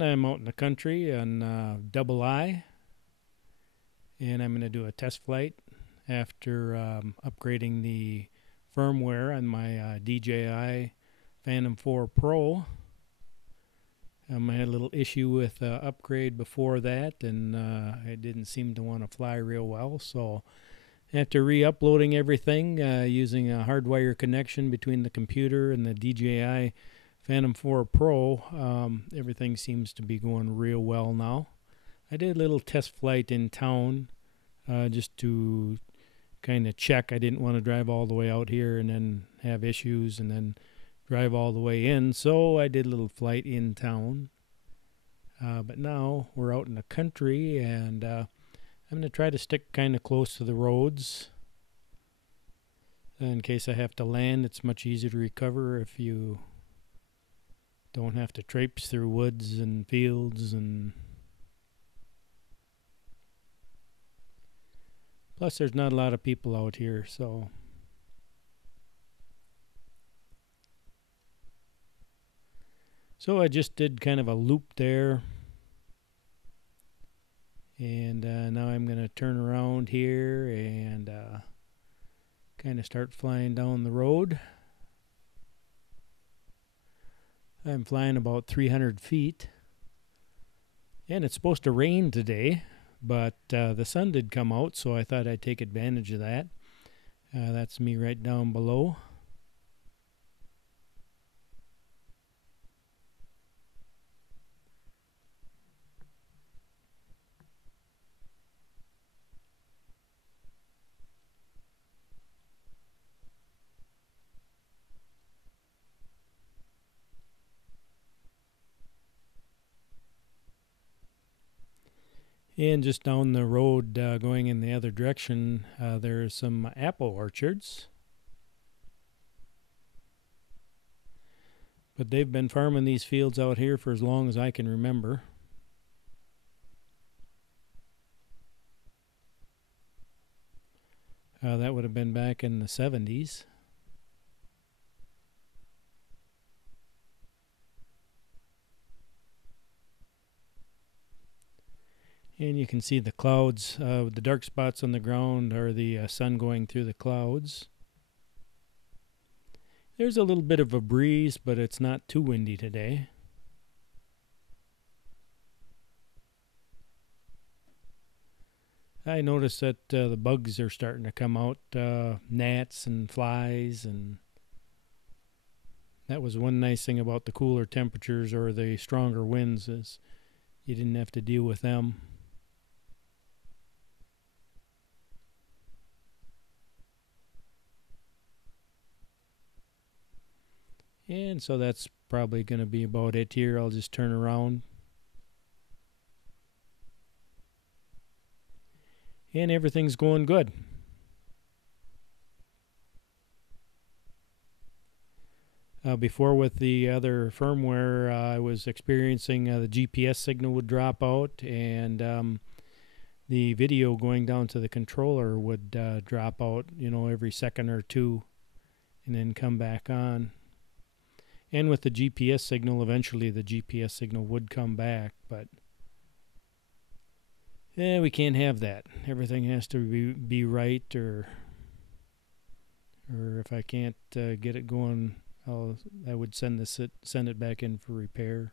And I'm out in the country on Double I, and I'm going to do a test flight after upgrading the firmware on my DJI Phantom 4 Pro. I had a little issue with upgrade before that, and it didn't seem to want to fly real well, so after re-uploading everything using a hardwire connection between the computer and the DJI Phantom 4 Pro, everything seems to be going real well now. I did a little test flight in town just to kind of check. I didn't want to drive all the way out here and then have issues and then drive all the way in, so I did a little flight in town. But now we're out in the country, and I'm going to try to stick kind of close to the roads. In case I have to land, it's much easier to recover if you don't have to traipse through woods and fields, and plus there's not a lot of people out here, so I just did kind of a loop there, and now I'm going to turn around here and kind of start flying down the road. I'm flying about 300 feet, and it's supposed to rain today, but the sun did come out, so I thought I'd take advantage of that. That's me right down below. And just down the road, going in the other direction, there's some apple orchards. But they've been farming these fields out here for as long as I can remember. That would have been back in the 70s. And you can see the clouds. The dark spots on the ground are the sun going through the clouds. There's a little bit of a breeze, but it's not too windy today. I noticed that the bugs are starting to come out, gnats and flies, and that was one nice thing about the cooler temperatures or the stronger winds, is you didn't have to deal with them. And so that's probably going to be about it here. I'll just turn around. And everything's going good. Before with the other firmware, I was experiencing the GPS signal would drop out, and the video going down to the controller would drop out, every second or two, and then come back on. And with the GPS signal, eventually the GPS signal would come back, but we can't have that. Everything has to be right, or if I can't get it going, I would send it back in for repair.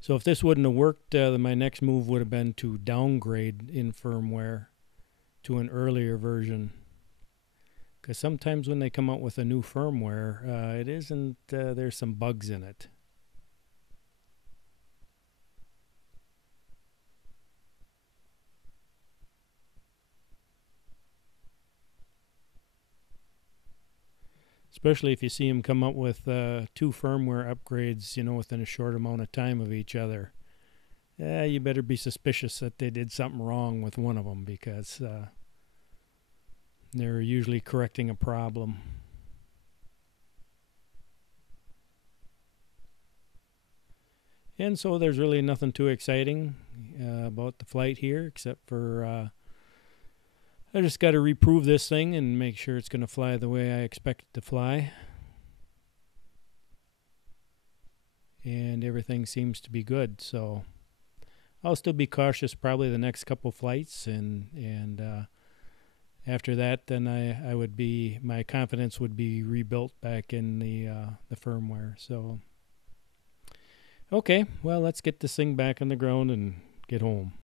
So if this wouldn't have worked, my next move would have been to downgrade in firmware to an earlier version. Because sometimes when they come out with a new firmware, it isn't, there's some bugs in it. Especially if you see them come up with two firmware upgrades, within a short amount of time of each other. You better be suspicious that they did something wrong with one of them, because they're usually correcting a problem. And so there's really nothing too exciting about the flight here, except for I just got to reprove this thing and make sure it's going to fly the way I expect it to fly. and everything seems to be good. So I'll still be cautious probably the next couple flights, and after that, then I would be, my confidence would be rebuilt back in the firmware. So okay, well, let's get this thing back on the ground and get home.